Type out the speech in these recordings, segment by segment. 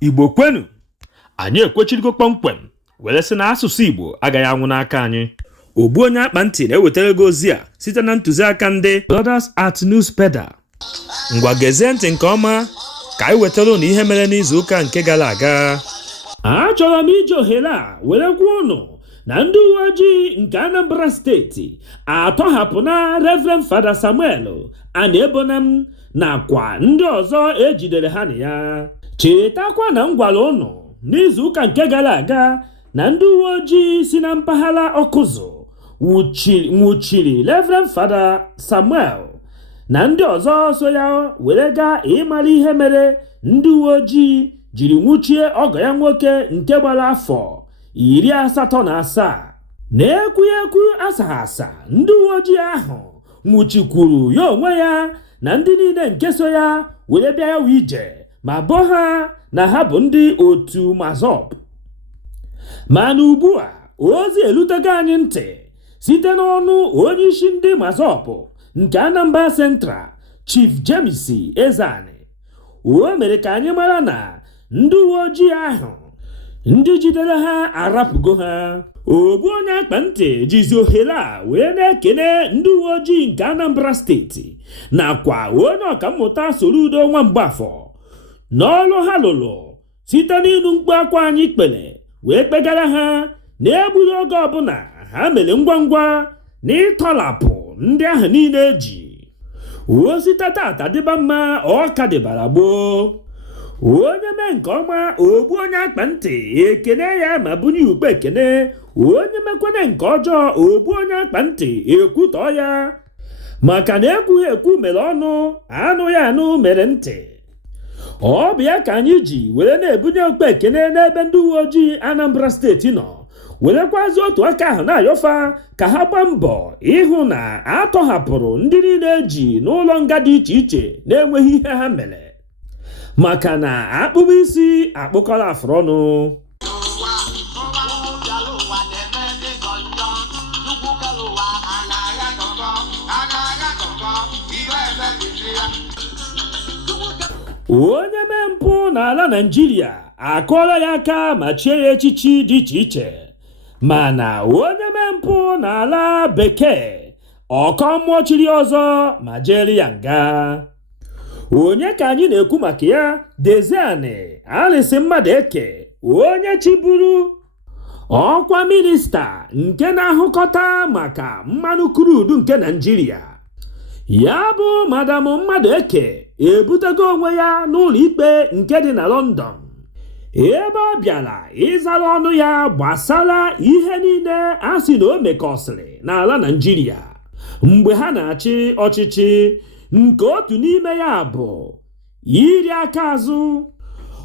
Igbo kwenu, anyị ekwechirigo kpọmkwem were sị na asụsụ Igbo agaghị anwụ n'aka anyị. Ogbuonyeakpanti na-ewetara gị ozi a site na ntụziaka ndị Brothers at Newspedia. Ngwa gezie ntị nke ọma ka anyị wetara unu ihe mere n'izuụka nke gara aga. Achọrọ m iji ohere a were gwa unu na ndị uwe ojii nke Anambra steeti atọhapụna Reverend Fada Samuel Aniebonam nakwa ndị ọzọ ejidere ha na ya. Chetakwa na m gwara unu n'izuụka nke gara aga na ndị uwe ojii si na mpaghara Ọkụzụ nwụchiri Reverend Fada Samuel na ndị ọzọ so ya were gaa ịmara ihe mere ndị uwe ojii jiri nwụchie ọgọ ya nwoke nke gbara afọ 87. Na-ekwughekwu asaghasa ndị uwe ojii ahụ nwụchikwuru ya onwe ya na ndị niile nke so ya were bịa ya ije ma boo ha na ha bụ ndị otu Mazọb. Mana ugbu a ozi elutego anyị ntị site n'ọnụ onyeisi ndị Mazọb nke Anambra Central, Chief James Ezani. O mere ka anyị mara na ndị uwe ojii ahụ ndị jidere ha arapụgo ha. Ogbuonyeakpanti jizi ohere a wee na-ekene ndị uwe ojii nke Anambra steeti nakwa onye ọkammụta Soludo Nwamgbafọ n'ọrụ ha lụrụ site n'ịnụ mkpu akwa anyị kpere wee kpegara ha na-egbughị oge ọbụla ha mere ngwa ngwa na ịtọrapụ ndị ahụ niile eji. Osite tata dịba mma ọka dịbara gboo. Onye mee nke ọma Ogbuonyeakpanti ekene ya ma bunye ukpe ekene. Onye mekwene nke ọjọọ Ogbuonyeakpanti ekwutọọ ya maka na ekwughị ekwu mere ọnụ, anụ ya anụ mere ntị. Ọ bụ ya ka anyị ji were na-ebunye ukpe ekene n'ebe ndị uwe ojii Anambra steeti nọ, werekwazi otu aka ahụ na-ayọfa ka ha gbaa mbọ ịhụ na atọhapụrụ ndị niile eji n'ụlọ nga dị iche iche na-enweghị ihe ha mere, maka na akpụkpọ isi akpụkọrọ afụrụ ọnụ. Onye mee mpụ n'ala Naịjirịa akụọla ya aka ma chie ya echichi dị iche iche, mana onye mee mpụ n'ala bekee ọkọ mmụọ chiri ọzọ ma jere ya nga. Onye ka anyị na-ekwu maka ya? Deziani Alịsị Mmadụeke, onye chiburu ọkwa minista nke na-ahụkọta maka mmanụ krudu nke Naịjirịa. Ya bụ Madam Mmadụeke ebutego onwe ya n'ụlọ ikpe nke dị na London, ebe ọ bịara ịzara ọnụ ya gbasara ihe niile a sị na o mekọsịrị n'ala Naịjirịa mgbe ha na-achị ọchịchị, nke otu n'ime ya bụ iri aka azụ.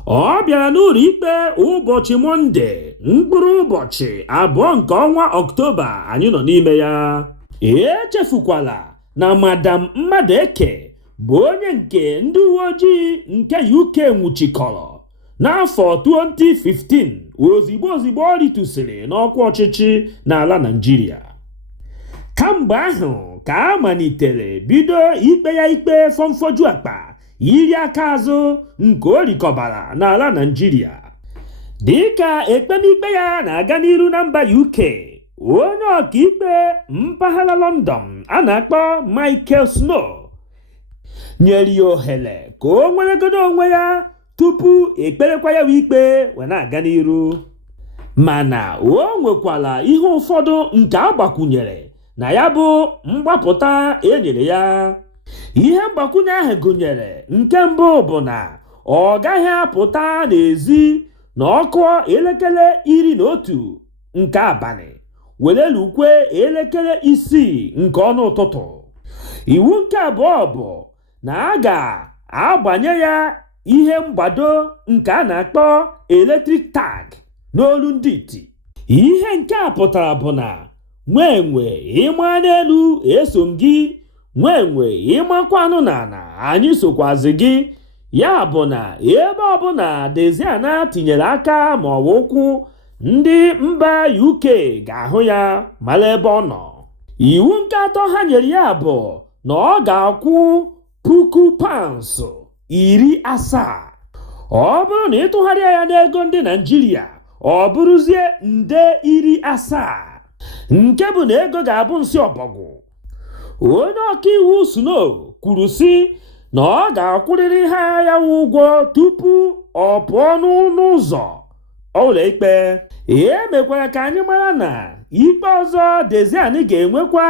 Ọ bịara n'ụlọ ikpe ụbọchị Mọnde mkpụrụ ụbọchị 2 nke ọnwa Ọktoba anyị nọ n'ime ya. Echefukwala na Madam Mmadụeke bụ onye nke ndị uwe ojii nke UK nwụchikọrọ n'afọ 2015 ozigbo ọ ritụsịrị n'ọkwa ọchịchị n'ala Naịjirịa. Kamgbe ahụ ka a malitere bido ikpe ya ikpe fọmfoju akpa iri aka azụ nke o rikọbara n'ala Naịjirịa. Dịka ekpemikpe ya na-aga n'iru na mba UK, onye ọkaikpe mpaghara London a na-akpọ Michael Snow nyere ya ohere ka o nweregodo onwe ya tupu ekperekwa ya ikpe wee na-aga n'iru. Mana o nwekwara ihe ụfọdụ nke agbakwunyere na ya bụ mgbapụta enyere ya. Ihe mgbakwunye ahụ gụnyere nke mbụ bụ na ọ gaghị apụta n'ezi na ọkụ elekere 11 nke abalị were lukwe elekere 6 nke ọnụ ụtụtụ. Iwu nke abụọ bụ na a ga-agbanye ya ihe mgbado nke a na-akpọ eletrik tag n'olu ndị iti. Ihe nke a pụtara bụ na nwenwe ịma n'elu eso gị, nwenwe ịmakwanụ n'ala anyị sokwazi gị. Ya bụ na ebe ọbụla Deziani tinyere aka ma ọ bụ ụkwụ, ndị mba UK ga-ahụ ya mara ebe ọ nọ. Iwu nke atọ ha nyere ya bụ na ọ ga-akwụ £70,000. ọ bụrụ na ịtụgharịa ya n'ego ndị Naịjirịa ọ bụrụzie nde 70, nke bụ na ego ga-abụ nsị ọbọgwụ. Onye ọkaiwu Snow kwuru sị na ọ ga-akwụrịrị ha ya ụgwọ tupu ọ pụọ n'ụzọ ụlọ ikpe. E mekwara ka anyị mara na ikpe ọzọ Desian ga-enwekwa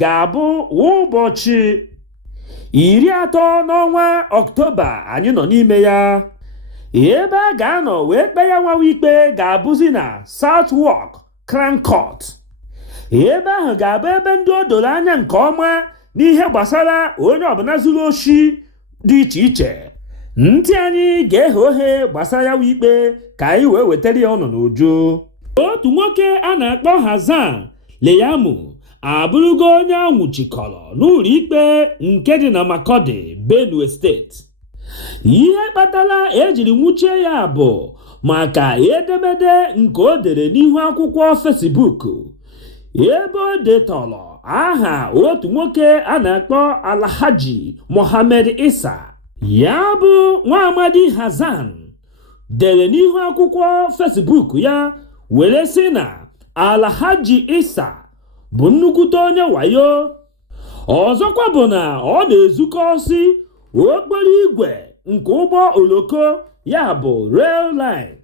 ga-abụ ụbọchị 30 n'ọnwa Ọktoba anyị nọ n'ime ya. Ebe a ga-anọ wee kpee ya nwawa ikpe ga-abụzi na Southwark Crown Court. Ebe ahụ ga-abụ ebe ndị o doro anya nke ọma n'ihe gbasara onye ọbụla zuru oshi dị iche iche. Ntị anyị ga-eghe oghe gbasara ya ikpe ka anyị wee wetara ya ọnụ n'uju. Otu nwoke a na-akpọ Hassan Leyamu abụrụgo onye anwụchikọrọ n'ụlọ ikpe nke dị na Makurdi, Benue steeti. Ihe kpatara ejiri nwụchie ya bụ maka edemede nke o dere n'ihu akwụkwọ Facebook ebe o detọrọ aha otu nwoke a na-akpọ Alhaji Mohammed Isa. Ya bụ nwa amadi Hassan dere n'ihu akwụkwọ Facebook ya were sị na Alhaji Isa bụ nnukwute onye wayo. Ọzọkwa bụ na ọ na-ezukọsi okporo igwe nke ụgbọ oloko, ya bụ rail line,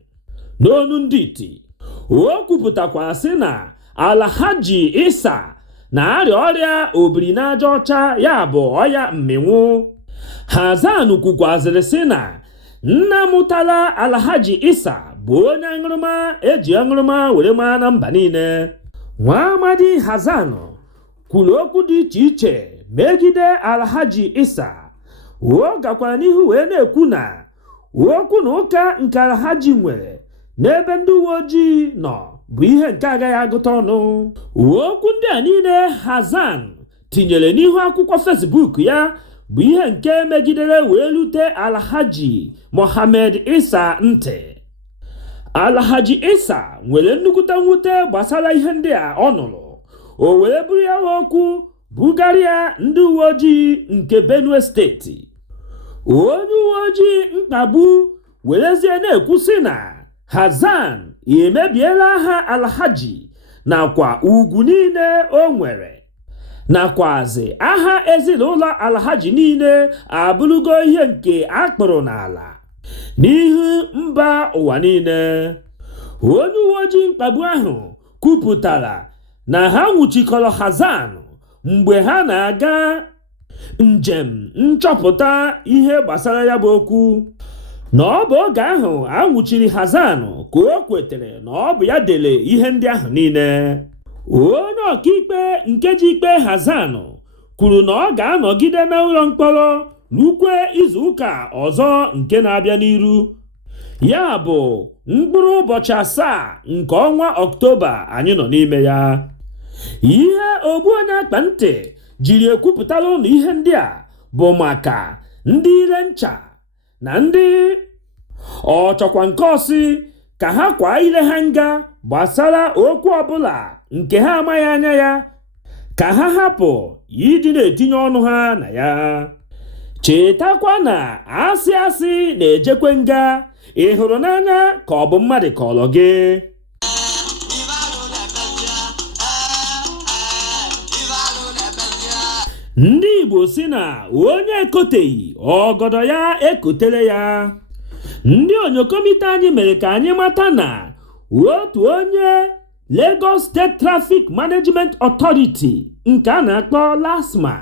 n'onu ndị iti. O kwupụtakwa sị na Alhaji Isa na-arịa ọrịa obiri n'aja ọcha, ya bụ ọya mmịnwụ. Hassan kwukwazịrị sị na nna mụtara Alhaji Isa bụ onye aṅụrụma eji aṅụrụma were maa na mba niile. Nwa amadi Hassan kwuru okwu dị iche iche megide Alhaji Isa. O gakwara n'ihu wee na-ekwu na okwu na ụka nke Alhaji nwere n'ebe ndị uwe ojii nọ bụ ihe nke agaghị agụta ọnụ. Okwu ndị a niile Hassan tinyere n'ihu akwụkwọ Facebook ya bụ ihe nke megidere wee lute Alhaji Mohammed Isa ntị. Alhaji Isa nwere nnukwute mwute gbasara ihe ndị a ọ nụrụ. O were buru ya okwu bugarịa ndị uwe ojii nke Benue steeti. Onye uwe ojii mkpagbu werezie na-ekwu sị na Hassan emebiela aha Alhaji nakwa ugwu niile o nwere, nakwazi aha ezinụlọ Alhaji niile abụrụgo ihe nke akpụrụ n'ala n'ihu mba ụwa niile. Onye uwe ojii mkpagbu ahụ kwupụtara na ha nwụchikọrọ Hassan mgbe ha na-aga njem nchọpụta ihe gbasara ya bụ okwu. Na ọ bụ oge ahụ a nwụchiri Hassan ka o kwetere na ọ bụ ya dere ihe ndị ahụ niile. Onye ọkaikpe nke ji ikpe Hassan kwuru na ọ ga-anọgide n'ụlọ mkpọrọ rukwe izu ụka ọzọ nke na-abịa n'iru, ya bụ mkpụrụ ụbọchị 7 nke ọnwa Ọktoba anyị nọ n'ime ya. Ihe Ogbuonyeakpanti jiri ekwupụtara ụlọ ihe ndị a bụ maka ndị ire ncha na ndị ọchọkwa nke ọsị ka ha kwa ire ha nga gbasara okwu ọbụla nke ha amaghị anya ya, ka ha hapụ ịdị na-etinye ọnụ ha na ya. Chetakwa na asị na-ejekwe nga. Ị hụrụ n'anya ka ọ bụ mmadụ kọrọ gị? Ndị Igbo si na onye ekoteghị ọgọdọ ya ekotere ya. Ndị onyokomite anyị mere ka anyị mata na otu onye Lagos State Traffic Management Authority nke a na-akpọ LASMA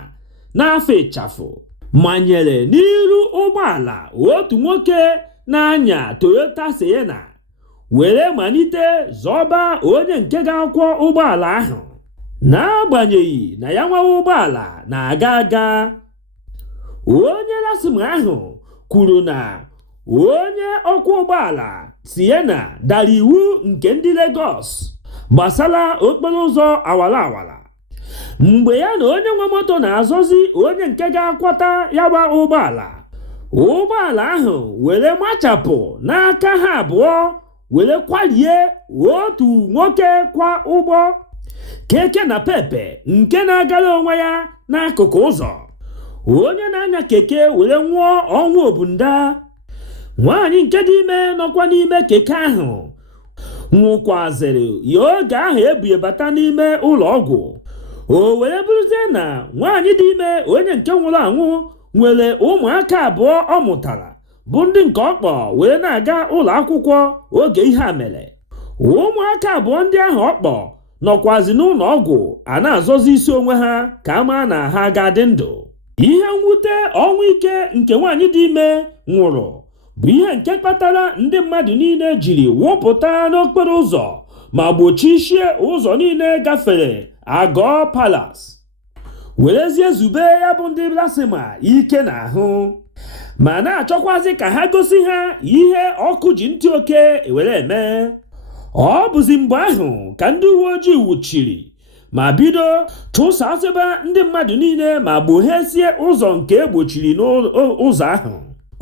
n'afọ ịchafụ manyere n'iru ụgbọala otu nwoke na-anya Toyota Sienna were malite zọba onye nke ga-akwọ ụgbọala ahụ, n'agbanyeghị na ya nwa ụgbọala na-aga aga. Onye LASMA ahụ kwuru na onye ọkwọ ụgbọala Sienna dara iwu nke ndị Lagos gbasara okporo ụzọ awara mgbe ya na onye nwe moto na-azọzi onye nke ga-akwọta ya gba ụgbọala ahụ were machapụ n'aka ha abụọ were kwalie otu nwoke kwa ụgbọ keke na pepe nke na-agara onwe ya n'akụkụ ụzọ. Onye na-anya keke were nwụọ ọnwụ obunda. nwaanyị nke dị ime nọkwa n'ime keke ahụ nwụkwazịrị ya oge ahụ ebunye bata n'ime ụlọ ọgwụ. O were bụrụzie na nwaanyị dị ime onye nke nwụrụ anwụ nwere ụmụaka abụọ ọ mụtara bụ ndị nke ọkpọ wee na-aga ụlọ akwụkwọ oge ihe a mere. Ụmụaka abụọ ndị ahụ ọkpọ nọkwazi n'ụlọ ọgwụ a na-azọzi isi onwe ha ka a maa na ha ga-adị ndụ. Ihe mwute ọnwụ ike nke nwaanyị dị ime nwụrụ bụ ihe nke kpatara ndị mmadụ niile jiri wụpụta n'okporo ụzọ ma gbochie ụzọ niile gafere Agọ Palace werezie zube ya bụ ndị blasima ike n'ahụ ma na-achọkwazi ka ha gosi ha ihe ọkụ ji ntị oke ewere eme. Ọ bụzi mgbe ahụ ka ndị uwe ojii wuchiri ma bido chụsasịba ndị mmadụ niile ma gboghesie ụzọ nke egbochiri n'ụzọ ahụ.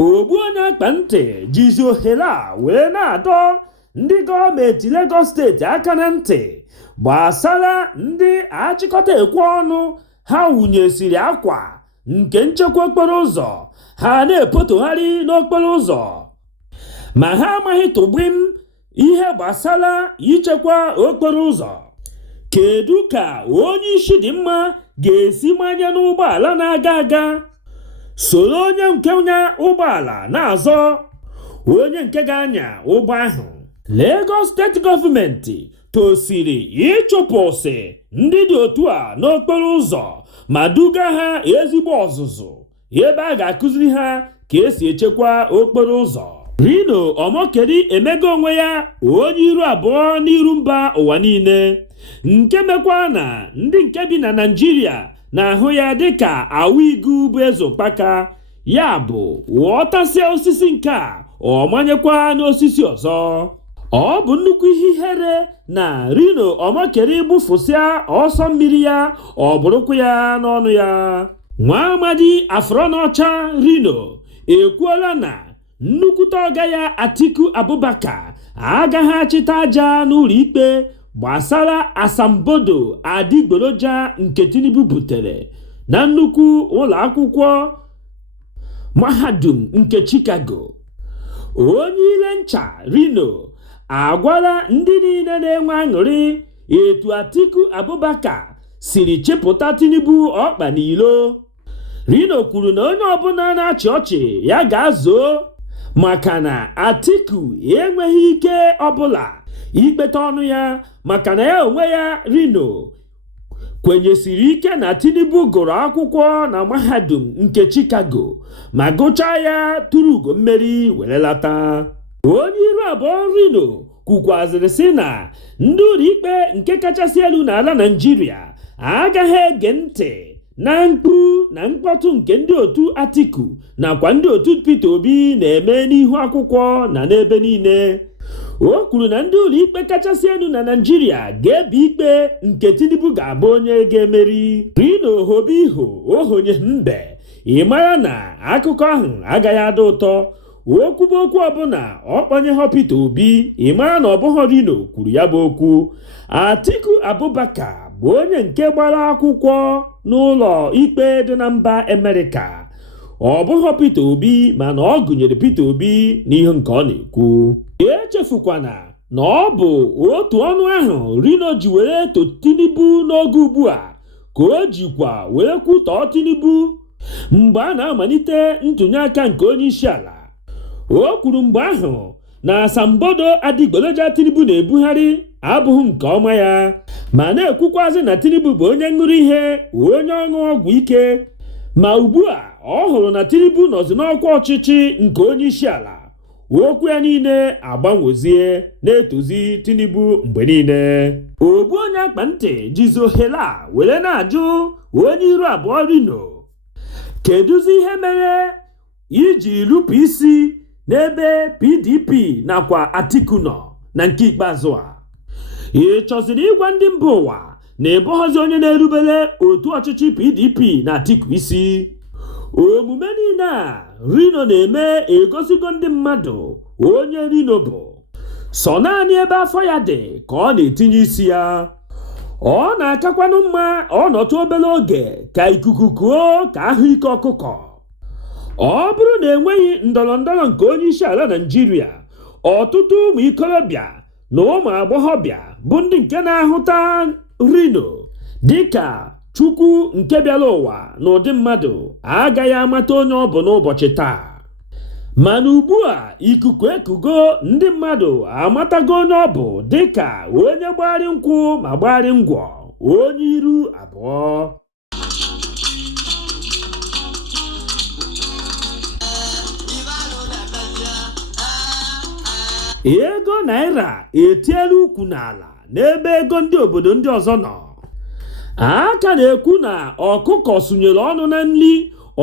Ogbuonyeakpanti jizi ohere a wee na-adọ ndị gọọmenti Lagos steeti aka na ntị gbasara ndị achịkọta ekwe ọnụ ha wụnyesiri akwa nke nchekwa okporo ụzọ ha na-epotogharị n'okporo ụzọ ma ha amaghị tụgbim ihe gbasara ichekwa okporo ụzọ. Kedu ka onye isi dị mma ga-esi manye n'ụgbọala na-aga aga soro onye nke ụgbọala na-azọ onye nke ga-anya ụgbọ ahụ? Lagos steeti gọọmenti tosiri ịchụpụsị ndị dị otu a n'okporo ụzọ ma duga ha ezigbo ọzụzụ ebe a ga-akụziri ha ka esi echekwa okporo ụzọ. Rino Omokedi emego onwe ya onye iru abụọ n'iru mba ụwa niile, nke mekwa na ndị nke bi na Naịjirịa na-ahụ ya dịka awụ igu bụ eze ụkpaka. Ya bụ ghọtasịa osisi nke a ọ manyekwa n'osisi ọzọ. Ọ bụ nnukwu ihe ihere na Rino Omokedi gbufụsịa ọsọ mmiri ya ọ bụrụkwa ya n'ọnụ ya. Nwa amadi afro n'ọcha Rino ekwuola na nnukwute ọga ya Atiku Abubakar agaghị achịta aja n'ụlọ ikpe gbasara asambodo adịgboroja nke Tinubu butere na nnukwu ụlọ akwụkwọ mahadum nke Chicago. Onye ile ncha Rino agwala ndị niile na-enwe aṅụrị etu Atiku Abubakar siri chịpụta Tinubu ọkpa n'ilo. Rino kwuru na onye ọbụla na-achị ọchị ya ga-azoo maka na Atiku enweghị ike ọbụla ikpeta ọnụ ya maka na ya onwe ya Rino kwenyesiri ike na Tinubu gụrụ akwụkwọ na mahadum nke Chicago ma gụchaa ya tụrụ ugo mmeri were lata. Onye iru abụọ Rino kwukwazịrị sị na ndị ụlọ ikpe nke kachasị elu n'ala Naịjirịa agaghị ege ntị na mkpu na mkpọtụ nke ndị otu Atiku nakwa ndị otu Peter Obi na-eme n'ihu akwụkwọ na n'ebe niile. O kwuru na ndị ụlọ ikpe kachasị elu na Naịjirịa ga-ebe ikpe nke Tinubu ga-abụ onye ga-emeri. Rino Hobiho ohonye mbe ịmara na akụkọ ahụ agaghị adị ụtọ. Okwuba okwu ọbụla ọkpọnyeghọ Peter Obi ịmara na ọbụghọ Rino kwuru ya bụ okwu. Atiku Abubakar bụ onye nke gbara akwụkwọ n'ụlọ ikpe dị na mba Amerịka. Ọ bụghọ Peter Obi mana ọ gụnyere Peter Obi n'ihe nke ọ na-ekwu. Echefukwana na ọ bụ otu ọnụ ahụ Rino ji were to Tinubu n'oge ugbu a ka o jikwa were kwutọọ Tinubu mgbe a na-amalite ntụnyeaka nke onye isi ala. O kwuru mgbe ahụ na asambodo adịgboroja Tinubu na-ebugharị abụghị nke ọma ya ma na-ekwukwazi na Tinubu bụ onye ṅụrụ ihe onye ọṅụ ọgwụ ike. Ma ugbu a ọ hụrụ na Tinubu nọzi n'ọkwa ọchịchị nke onye isi ala, okwu ya niile agbanwezie na-etozi Tinubu mgbe niile. Ogbuonyeakpanti jizi ohere a were na-ajụ onye iru abụọ Rino, kedụzi ihe mere iji rụpụ isi n'ebe PDP nakwa Atiku nọ na nke ikpeazụ a? Ị chọziri ịgwa ndị mba ụwa na ịbụghọzi onye na-erubere otu ọchịchị PDP na Atiku isi? Omume niile a Rino na-eme egosigo ndị mmadụ onye Rino bụ. Sọ naanị ebe afọ ya dị ka ọ na-etinye isi ya. Ọ na-akakwanụ mma ọ nọtụ obere oge ka ikuku kuo ka ahụike ọkụkọ. ọ bụrụ na enweghị ndọrọndọrọ nke onye isi ala Naịjirịa, ọtụtụ ụmụ ikorobịa na ụmụ agbọghọbịa bụ ndị nke na-ahụta Rino dịka Chukwu nke bịara ụwa n'ụdị mmadụ agaghị amata onye ọ bụ n'ụbọchị taa. Mana ugbu a ikuku ekugo, ndị mmadụ amatago onye ọ bụ dịka onye gbagharị nkwụ ma gbagharị ngwọ, onye iru abụọ. Ego naira etiela ukwu n'ala n'ebe ego ndị obodo ndị ọzọ nọ. Aka na-ekwu na ọkụkọ sụnyere ọnụ na nri,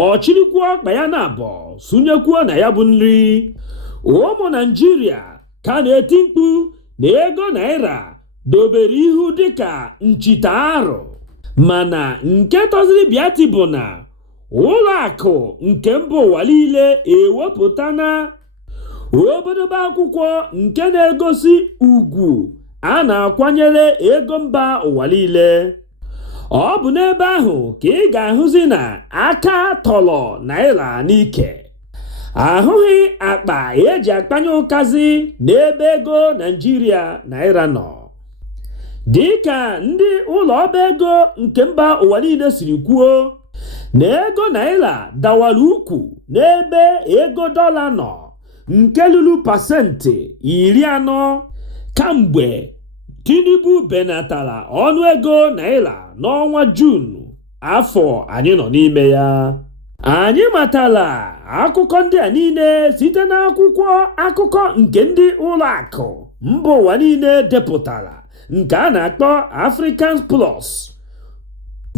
ọchịrịkwuo ọkpa ya na-abọ sụnyekwuo na ya bụ nri. Ụmụ Naịjirịa ka na-eti mkpu na ego naira dobere ihu dịka nchita arụ. Mana nke tọziri bịati bụ na ụlọ akụ nke mba ụwa niile ewepụta na obodobe akwụkwọ nke na-egosi ugwu a na-akwanyere ego mba ụwa niile. Ọ bụ n'ebe ahụ ka ị ga-ahụzi na aka tọrọ naira n'ike. Ahụghị akpa eji akpanye ụkazi n'ebe ego Naịjirịa naira nọ. Dịka ndị ụlọ ọba ego nke mba ụwa niile siri kwuo, na ego naira dawara ukwu n'ebe ego dọla nọ nke lụrụ pasentị 40 kamgbe Tinubu benatara ọnụego naira n'ọnwa Juun afọ anyị nọ n'ime ya. Anyị matala akụkọ ndị a niile site n'akwụkwọ akụkọ nke ndị ụlọ akụ mba ụwa niile depụtara nke a na-akpọ African Plus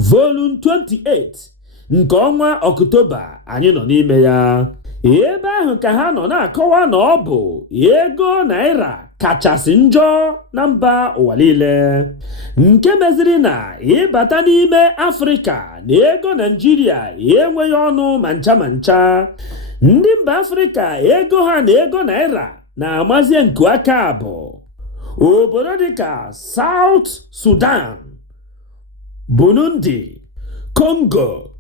Volume 28 nke ọnwa Ọktoba anyị nọ n'ime ya. Ebe ahụ ka ha nọ na-akọwa na ọ bụ ego naira kachasị njọ na mba ụwa niile, nke meziri na ịbata n'ime Afrịka na ego Naịjirịa enweghị ọnụ ma ncha ma ncha. Ndị mba Afrịka ego ha na ego naira na-amazie nku aka bụ obodo dịka South Sudan, Burundi, Congo,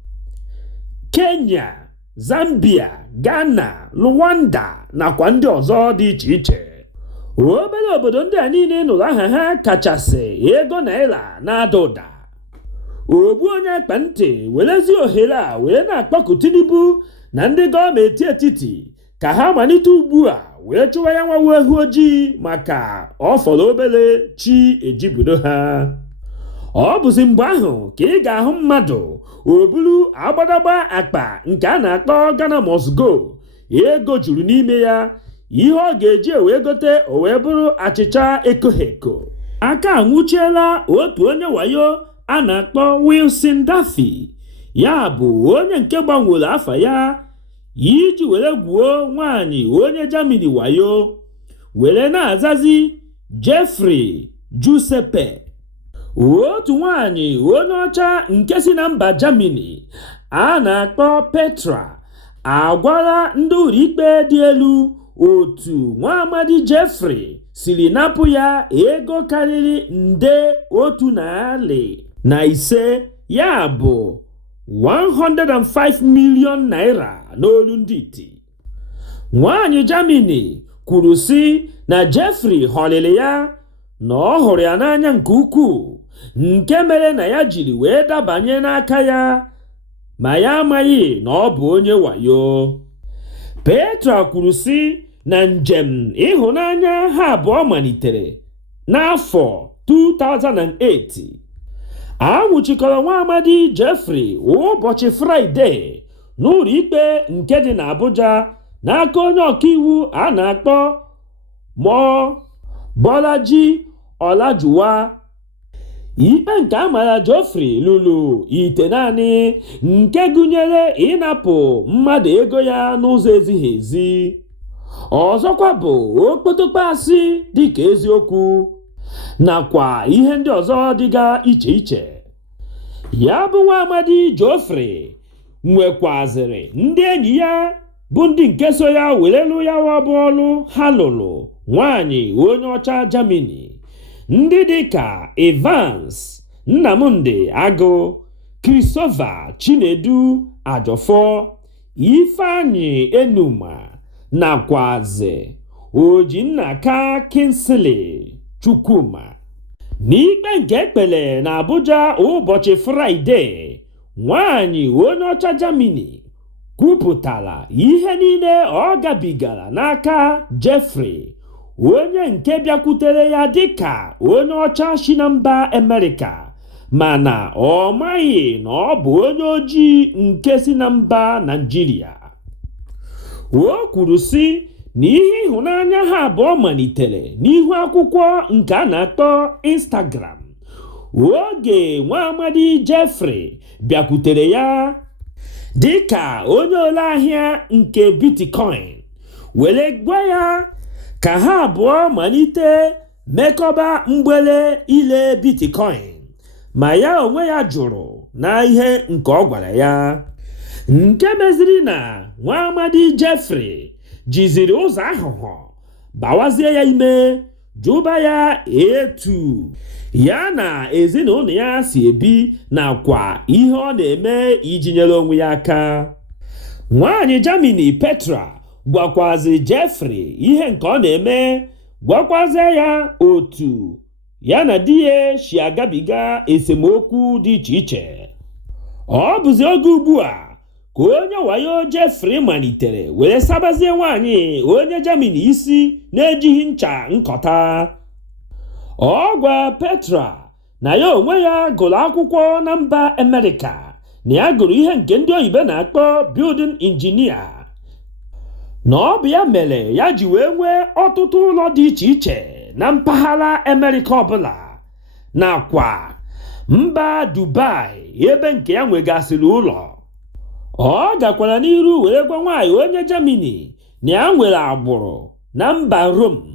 Kenya, Zambia, Ghana, Rwanda nakwa ndị ọzọ dị iche iche. Obere obodo ndị a niile nụrụ aha ha kachasị ego naira na-ada ụda. Ogbuonyeakpanti welezi ohere a wee na-akpọku Tinubu na ndị gọọmenti etiti ka ha malite ugbu a wee chụwa ya nwawu ehu ojii maka ọ fọrọ obere chi ejibido ha. Ọ bụzi mgbe ahụ ka ị ga-ahụ mmadụ o buru agbadagba akpa nke a na-akpọ Ghana must go, ego juru n'ime ya, ihe ọ ga-eji wee gote o wee bụrụ achịcha ekogheko. Aka anwụchiela otu onye wayo a na-akpọ Wilson Daffy, ya bụ onye nke gbanwere afa ya iji were gwuo nwaanyị onye Germany wayo, were na-azazi Jeffrey Giuseppe. Otu nwaanyị onye ọcha nke si na mba Germany a na-akpọ Petra agwara ndị ụlọikpe dị elu otu nwa amadi Jeffrey siri napụ ya ego karịrị nde 105, ya bụ 105 million naira n'olu ndị iti. Nwaanyị Germany kwuru sị na Jeffrey họrịrị ya na ọ hụrụ ya n'anya nke ukwuu, nke mere na ya jiri wee dabanye n'aka ya ma ya amaghị na ọ bụ onye wayo. Petra kwuru sị na njem ịhụnanya ha abụọ malitere n'afọ 2008. A nwụchikọrọ nwa amadi Jeffrey ụbọchị Fraịde n'ụlọ ikpe nke dị n'Abuja n'aka onye ọkaiwu a na-akpọ Bolaji Olajuwa. Ikpe nke amara Jeffrey lụrụ ite naanị, nke gụnyere ịnapụ mmadụ ego ya n'ụzọ ezighi ezi. Ọzọkwa bụ okpotokpo asị dịka eziokwu nakwa ihe ndị ọzọ dịga iche iche. Ya bụ nwa amadi Jeffrey nwekwazịrị ndị enyi ya bụ ndị nke so ya were lụ ya bụ ọlụ ha lụrụ nwaanyị onye ọcha Germany, ndị dịka Evans Nnamdi Agụ, Christopher Chinedu Ajọfọ, Ifeanyi Enuma nakwazi Ojinnaka Kingsley Chukwuma. N'ikpe nke ekpere na Abuja ụbọchị Fraịde, nwanyị onye ọcha Germany kwupụtara ihe niile ọ gabigara n'aka Jeffrey, onye nke bịakwutere ya dịka onye ọcha si na mba Amerịka, mana ọ maghị na ọ bụ onye ojii nke si na mba Naịjirịa. O kwuru sị na ihe ịhụnanya ha abụọ malitere n'ihu akwụkwọ nke a na-akpọ Instagram, oge nwa amadi Jeffrey bịakwutere ya dịka onye ole ahịa nke Bitcoin, were gwa ya ka ha abụọ malite mekọba mgbele ile Bitcoin, ma ya onwe ya jụrụ na ihe nke ọ gwara ya, nke meziri na nwa amadi Jeffrey jiziri ụzọ aghụghọ bawazie ya ime, jụba ya etu ya na ezinụlọ ya si ebi nakwa ihe ọ na-eme iji nyere onwe ya aka. Nwaanyị Germany Petra gwakwazi Jeffrey ihe nke ọ na-eme, gwakwazie ya otu ya na di ya si agabiga esemokwu dị iche iche. Ọ bụzi oge ugbu a ka onye wayo Jeffrey malitere were sabazie nwaanyị onye Germany isi na-ejighị ncha nkọta. Ọ gwa Petra na ya onwe ya gụrụ akwụkwọ na mba Amerịka, na ya gụrụ ihe nke ndị oyibo na-akpọ building engineer, na ọ bụ ya mere ya ji wee nwee ọtụtụ ụlọ dị iche iche na mpaghara Amerịka ọbụla, nakwa mba Dubai ebe nke ya nwegasịrị ụlọ. Ọ gakwara n'iru were gwa nwaanyị onye Germany na ya nwere agbụrụ na mba Rome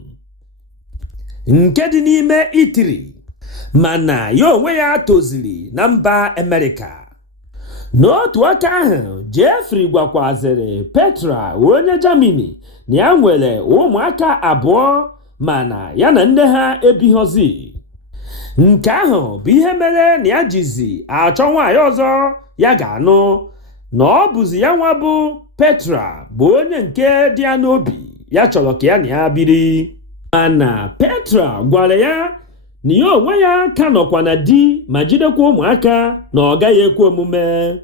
nke dị n'ime Italy, mana ya onwe ya toziri na mba Amerịka. N'otu aka ahụ, Jeffrey gwakwaziri Petra onye Germany na ya nwere ụmụaka abụọ, mana ya na nne ha ebighọzi. Nke ahụ bụ ihe mere na ya jizi achọ nwaanyị ọzọ ya ga-anụ, na ọ bụzi ya nwa bụ Petra bụ onye nke dị ya n'obi, ya chọrọ ka ya na ya biri. Mana Petra gwara ya na ya onwe ya ka nọkwa na di ma jidekwa ụmụaka, na ọ gaghị ekwe omume.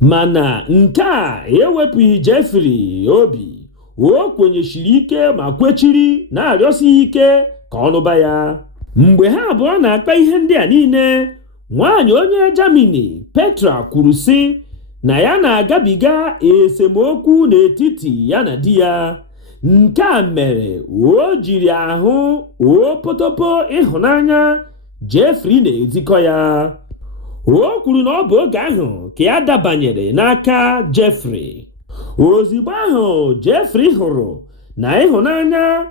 Mana nke a ewepụghị Jeffrey obi. O kwenyesiri ike ma kwechiri na-arịọsi ike ka ọ nụba ya. Mgbe ha abụọ na-akpa ihe ndị a niile, nwaanyị onye Germany Petra kwuru sị na ya na-agabiga esemokwu n'etiti ya na di ya. Nke a mere o jiri ahụ opotopo ịhụnanya Jeffrey na-ezikọ ya. O kwuru na ọ bụ oge ahụ ka ya dabanyere n'aka Jeffrey. Ozigbo ahụ Jeffrey hụrụ na ịhụnanya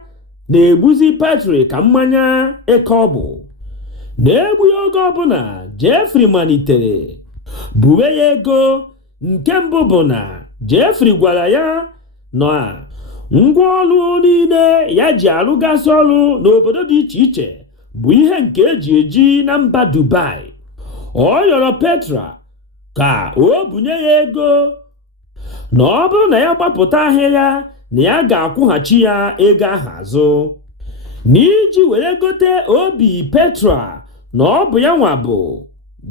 na-egbuzi Petra ka mmanya eke ọ bụ. Na-egbughị oge ọbụla Jeffrey malitere buwe ya ego. Nke mbụ bụ na Jeffrey gwara ya na ngwa ọrụ niile ya ji arụgasị ọrụ n'obodo dị iche iche bụ ihe nke eji na mba Dubai. Ọ yọrọ Petra ka o bunye ya ego, na ọ bụrụ na ya gbapụta ahịa ya na ya ga-akwụghachi ya ego ahụ azụ. N'iji were gote obi Petra na ọ bụ ya nwa bụ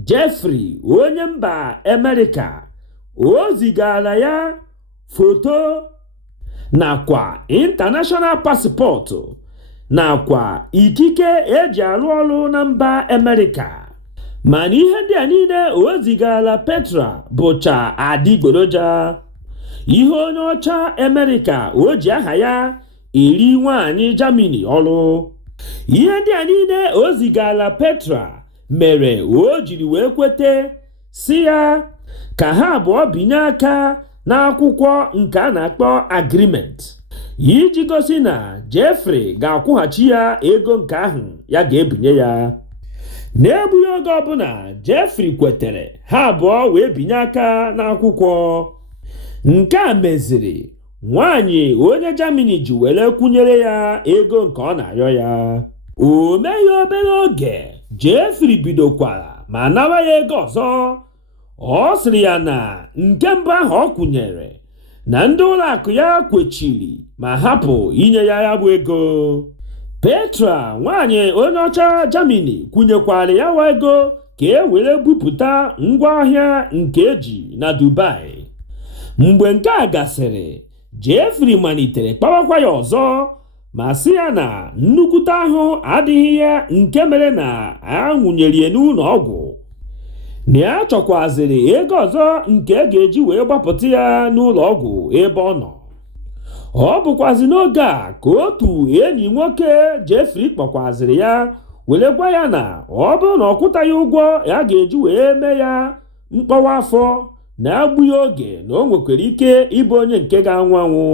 Jeffrey onye mba Amerịka, o zigara ya foto nakwa international pasipọtụ nakwa ikike eji arụ ọrụ na mba Amerịka. Mana ihe ndị a niile o zigara Petra bụcha adịgboroja. Ihe onye ọcha Amerịka o ji aha ya eri nwaanyị Germany ọrụ. Ihe ndị a niile o zigara Petra mere o jiri wee kwete si ya ka ha abụọ binye aka n'akwụkwọ nke a na-akpọ agreement, iji gosi na Jeffrey ga-akwụghachi ya ego nke ahụ ya ga-ebinye ya. N'egbughị oge ọbụla Jeffrey kwetere, ha abụọ wee binye aka n'akwụkwọ. Nke a meziri nwaanyị onye Germany ji were kwụnyere ya ego nke ọ na-arịọ ya. O meghị obere oge Jeffrey bidokwara ma nawa ya ego ọzọ. Ọ sịrị ya na nke mbụ ahụ ọ kwụnyere na ndị ụlọ akụ ya kwechiri ma hapụ inye ya bụ ego. Petra, nwaanyị onye ọcha Germany, kwunyekwara ya wa ego ka e were bupụta ngwaahịa nke eji na Dubai. Mgbe nke a gasịrị, Jeffrey malitere kpawakwa ya ọzọ ma sị ya na nnukwute ahụ adịghị ya, nke mere na a nwụnyere ya n'ụlọ ọgwụ, na ya chọkwazịrị ego ọzọ nke ga-eji wee gbapụta ya n'ụlọ ọgwụ ebe ọ nọ. Ọ bụkwazi n'oge a ka otu enyi nwoke Jeffrey kpọkwazịrị ya were gwa ya na ọ bụrụ na ọ kwụtaghị ụgwọ ya ga-eji wee mee ya mkpọwa afọ na-agbughị oge na o nwekwara ike ịbụ onye nke ga-anwụ anwụ.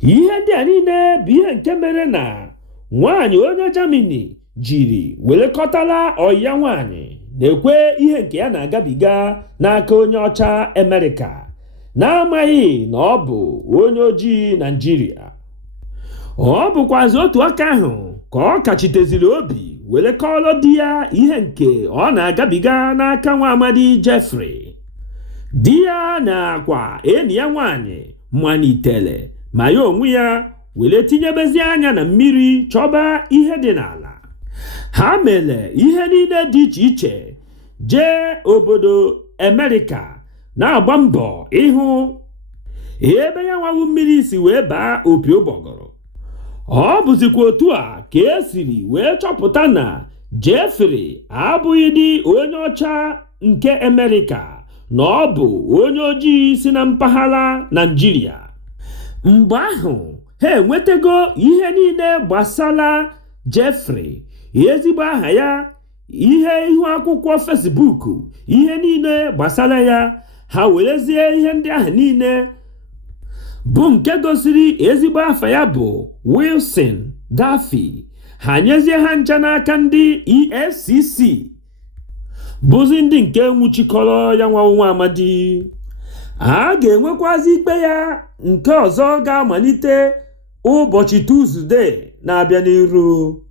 Ihe ndị a niile bụ ihe nke mere na nwaanyị onye Germany jiri were kọtara ọyị ya nwaanyị na-ekwe ihe nke ya na-agabiga n'aka onye ọcha Amerịka, na-amaghị na ọ bụ onye ojii Naịjirịa. Ọ bụkwazi otu aka ahụ ka ọ kachiteziri obi were kọọrọ di ya ihe nke ọ na-agabiga n'aka nwa amadi Jeffrey. Di ya na-akwa enyi ya nwaanyị malitere ma ya onwe ya were tinyebezi anya na mmiri chọba ihe dị n'ala. Ha mere ihe niile dị iche iche jee obodo Amerịka na-agba mbọ ịhụ ebe ya nwawu mmiri si wee baa opi ụgbọgọrọ. Ọ bụzikwa otu a ka esiri wee chọpụta na Jeffrey abụghị dị onye ọcha nke Amerịka, na ọ bụ onye ojii si na mpaghara Naịjirịa. Mgbe ahụ ha enwetago ihe niile gbasara Jeffrey, ezigbo aha ya, ihe ihu akwụkwọ Facebook, ihe niile gbasara ya. Ha werezie ihe ndị ahụ niile bụ nke gosiri ezigbo afa ya bụ Wilson Daffy, ha nyezie ha ncha n'aka ndị EFCC, bụzi ndị nke nwụchikọrọ ya nwa amadi. A ga-enwekwazi ikpe ya nke ọzọ ga-amalite ụbọchị Tuzdee na-abịa n'iru.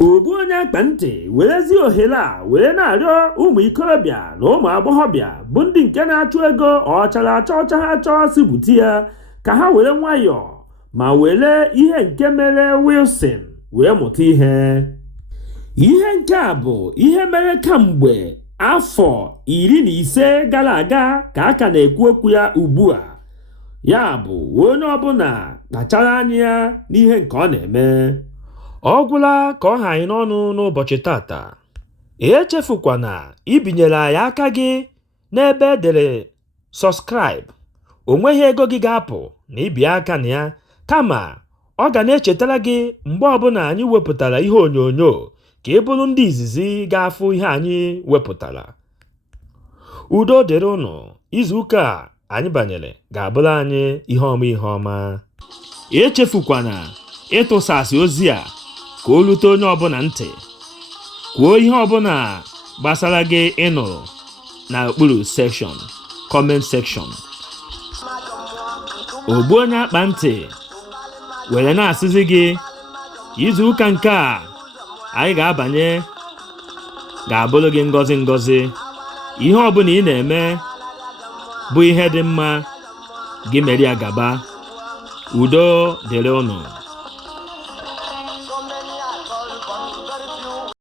Ogbuonyeakpanti werezi ohere a were na-arịọ ụmụ ikorobịa na ụmụ agbọghọbịa bụ ndị nke na-achụ ego ọchara ọcha ha chọọ si bute ya, ka ha were nwayọọ ma were ihe nke mere Wilson wee mụta ihe. Ihe nke a bụ ihe mere kamgbe afọ 15 gara aga ka a ka na-ekwu okwu ya ugbu a. Ya bụ onye ọbụla kpachara anya ya n'ihe nke ọ na-eme. Ọ gwụla ka ọ ha anyị n'ọnụ n'ụbọchị tata. Echefukwana ibinyere anyị aka gị n'ebe edere subscribe. O nweghị ego gị ga-apụ na ibi aka na ya, kama ọ ga na-echetara gị mgbe ọbụla anyị wepụtara ihe onyonyo ka ị bụrụ ndị izizi ga-afụ ihe anyị wepụtara. Udo dịrị unu. Izu ụka anyị banyere ga-abụrụ anyị ihe ọma. Echefukwana ịtụsasị ozi a ka o rute onye ọbụla ntị. Kwuo ihe ọbụla gbasara gị ịnụrụ n'okpuru section comment section. Ogbuonyeakpanti were na-asịzi gị izu ụka nke a anyị ga-abanye ga-abụrụ gị ngọzi. Ihe ọbụla ị na-eme bụ ihe dị mma, gị mere ya gaba. Udo dịrị unu.